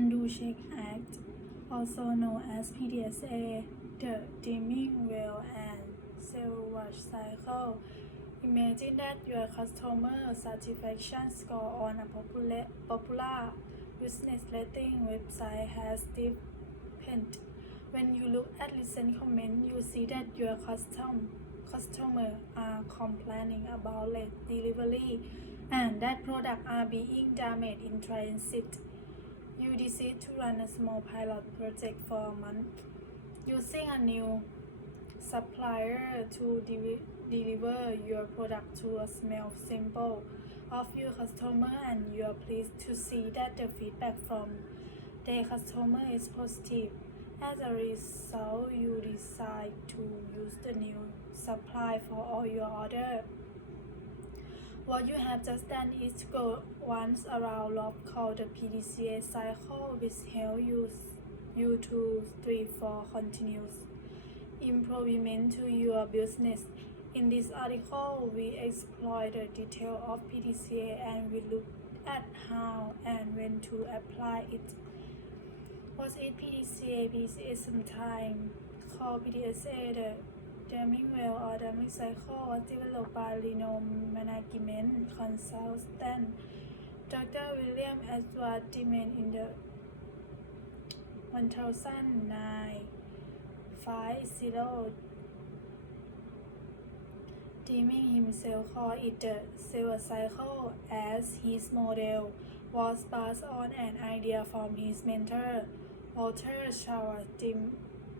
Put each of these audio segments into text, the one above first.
Undo Check Act, also known as PDSA, the dimming wheel and silver cycle. Imagine that your customer satisfaction score on a popular business rating website has dipped. When you look at recent comments, you see that your customers are complaining about late delivery and that products are being damaged in transit. You decide to run a small pilot project for a month, using a new supplier to deliver your product to a small sample of your customer, and you are pleased to see that the feedback from the customer is positive. As a result, you decide to use the new supply for all your orders. What you have just done is to go once around loop called the PDCA cycle, which helps you to strive for continuous improvement to your business. In this article, we explore the detail of PDCA and we look at how and when to apply it. What is PDCA? PDCA is sometimes called PDSA, the Dimming Wheel or Dimming Cycle, was developed by renowned management consultant Dr. William Edward Dimming in the 1950. Dimming himself called it the Silver Cycle, as his model was based on an idea from his mentor, Walter Schwartz.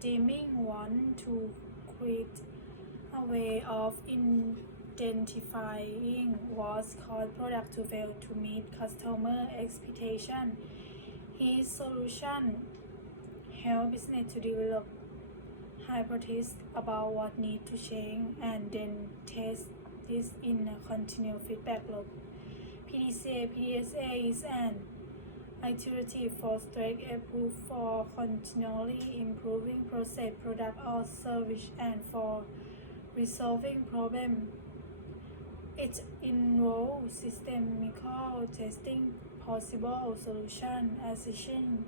Dimming wanted to create a way of identifying what's called product to fail to meet customer expectation. His solution helped business to develop hypotheses about what need to change and then test this in a continuous feedback loop. PDSA is an iterative four-stage approach for continually improving process, product or service, and for resolving problems. It involves systematical testing possible solutions, assessing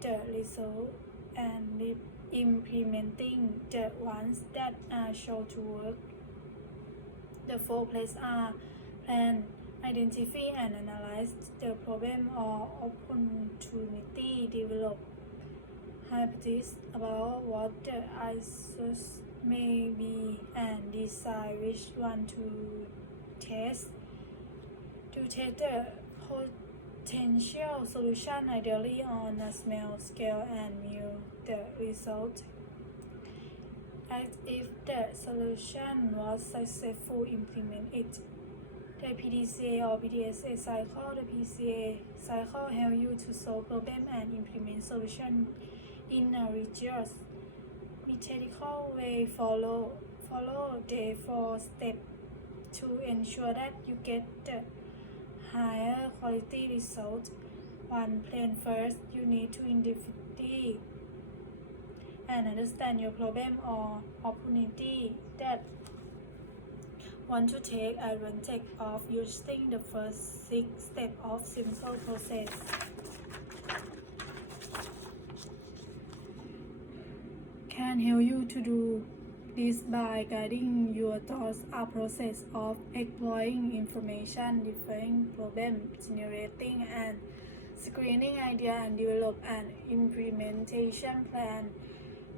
the result, and implementing the ones that are shown to work. The 4 phases are plan, identify and analyze the problem or opportunity, develop hypotheses about what the issues may be, and decide which one to test. To test the potential solution ideally on a small scale and view the result. As if the solution was successful, implement it. The PDCA or PDSA cycle. The PDCA cycle helps you to solve problems and implement solutions in a rigorous, methodical way. Follow the 4 steps to ensure that you get the higher quality result. 1. Plan first. You need to identify and understand your problem or opportunity that want to take advantage of, using the first 6 steps of simple process. Can help you to do this by guiding your thoughts a process of exploring information, defining problem, generating and screening idea, and develop an implementation plan.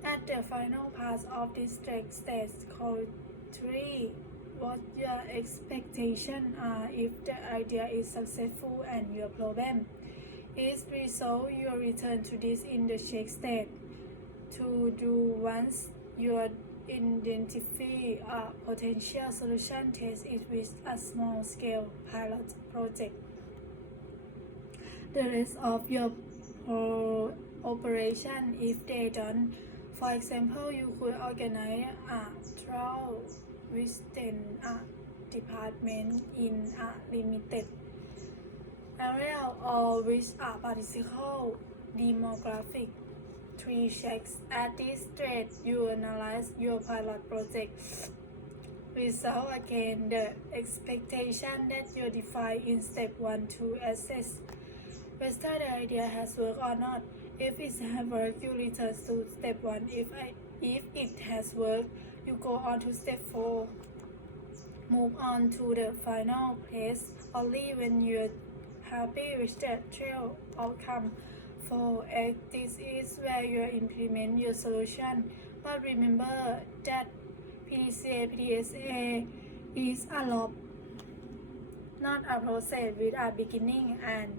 At the final part of this stage, called 3, what your expectations are. If the idea is successful and your problem is resolved, you return to this in the check stage. To do once you identify a potential solution, test it with a small scale pilot project. The rest of your operation, if they done, for example, you could organize a trial within a department in a limited area or with a particular demographic. 3 checks. At this stage, you analyze your pilot project result again the expectation that you define in step 1 to assess whether the idea has worked or not. If it has worked, you return to step 1. If it has worked, you go on to step 4. Move on to the final phase only when you're happy with the trial outcome. 4. This is where you implement your solution. But remember that PDCA is a loop, not a process with a beginning and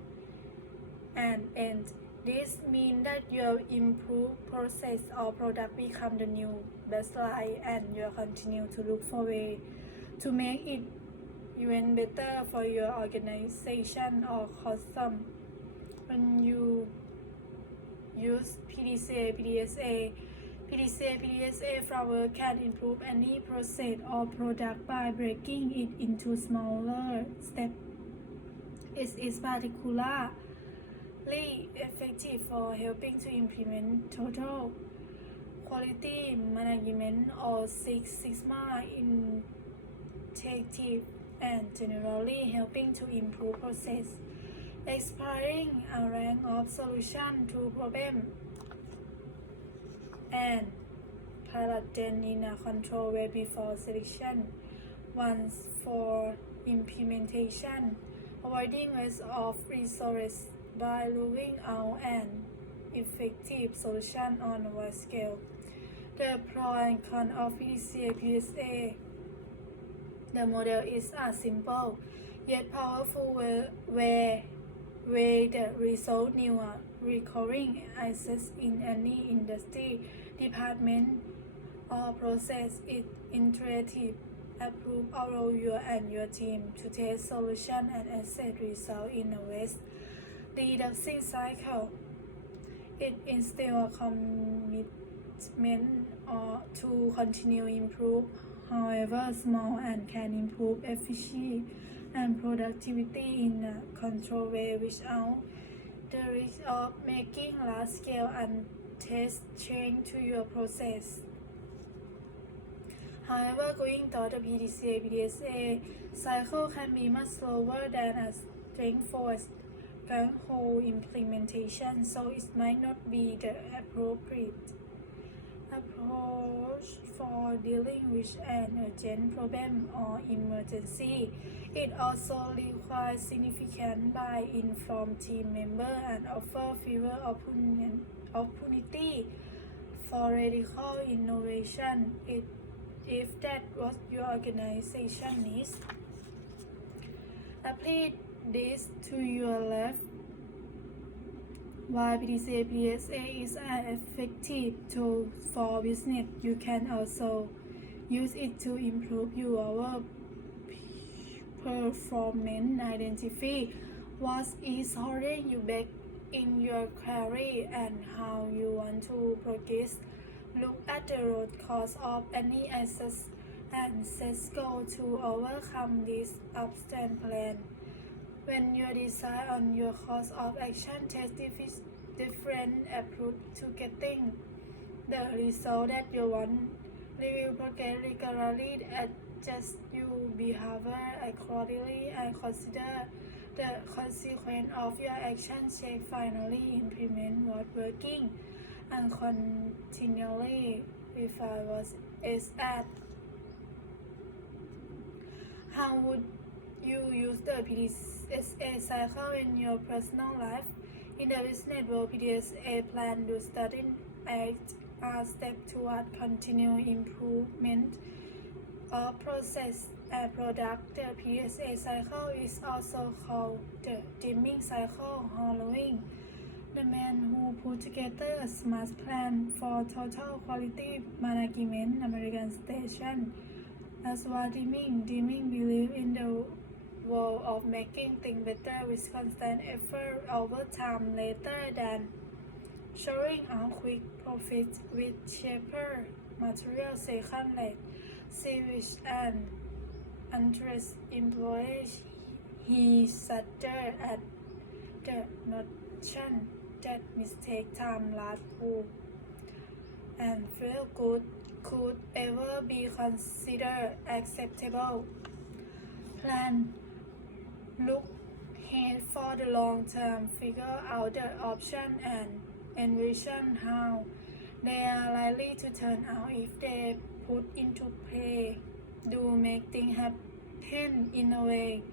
end. This means that your improved process or product become the new baseline and you continue to look for ways to make it even better for your organization or custom. When you use PDCA framework can improve any process or product by breaking it into smaller steps. It is particularly effective for helping to implement total quality management or Six Sigma initiative and generally helping to improve process. Exploring a range of solutions to problems and pilot them in a controlled way before selection. Once for implementation, avoiding waste of resources by ruling out an effective solution on a wide scale. The pros and cons of PDCA. The model is a simple yet powerful way that result new recurring assets in any industry, department or process. It intuitive approve allow you and your team to test solution and asset result in a waste reducing cycle. It instills a commitment to continue improve, however small, and can improve efficiency and productivity in a controlled way without the risk of making large-scale and test change to your process. However, going through the PDCA cycle can be much slower than a straightforward whole implementation, so it might not be the appropriate approach for dealing with an urgent problem or emergency. It also requires significant buy-in from team members and offer fewer opportunity for radical innovation if that what your organization needs. Apply this to your life. While PDCA is an effective tool for business, you can also use it to improve your performance. Identify what is holding you back in your career and how you want to progress. Look at the root cause of any assets and set goals to overcome this abstract plan. When you decide on your course of action, test different approach to getting the result that you want. Review progress regularly, adjust your behavior accordingly, and consider the consequence of your action. Check finally implement what's working and continually refine what is at. How would you use the PDCA cycle in your personal life? In the business world, PDCA plan to study act a step toward continuous improvement of process and product. The PDCA cycle is also called the Deming cycle. Following the man who put together a smart plan for total quality management, American station. As what Deming believed in the world of making things better with constant effort over time rather than showing out quick profits with cheaper materials. Secondly, selfish and interest employees. He shuddered at the notion that mistake time last pool and feel good could ever be considered acceptable. Plan look ahead for the long term, figure out the option and envision how they are likely to turn out if they put into play. Do make things happen in a way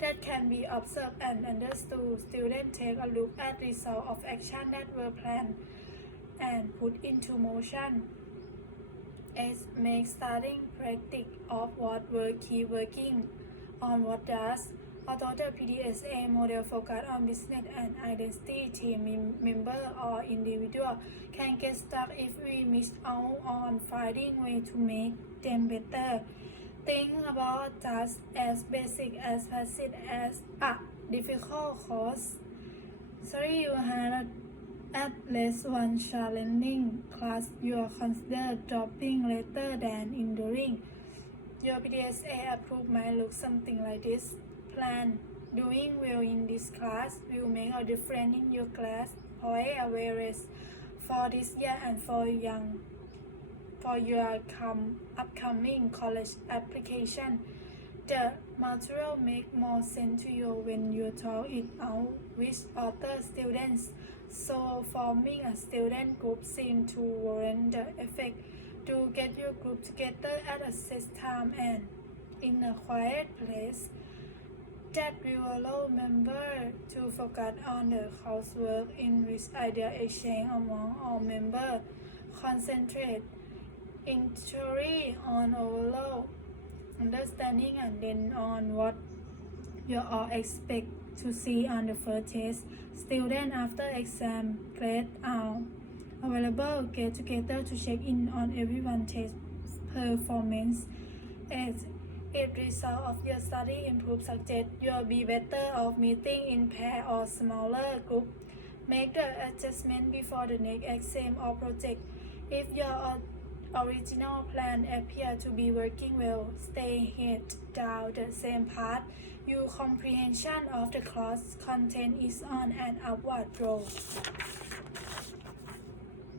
that can be observed and understood. Students take a look at results of action that were planned and put into motion. S. Make starting practice of what work, keep working on what does. Although the PDSA model focus on business and identity, team member or individual can get stuck if we miss out on finding way to make them better. Think about just as basic as passive as a difficult course. Sorry you had at least one challenging class you are consider dropping later than enduring. Your PDSA approved might look something like this. Plan. Doing well in this class will make a difference in your class point average for this year and for your upcoming college application. The material make more sense to you when you talk it out with other students. So forming a student group seems to warrant the effect. To get your group together at a set time and in a quiet place that will allow members to focus on the coursework in which idea exchange among all members. Concentrate in theory on overall understanding and then on what you all expect to see on the first test. Students after exam grade are available. Get together to check in on everyone's test performance. As if result of your study improve suggest you'll be better off meeting in pair or smaller group. Make the adjustment before the next exam or project. If your original plan appear to be working well, stay head down the same path. Your comprehension of the course content is on an upward road.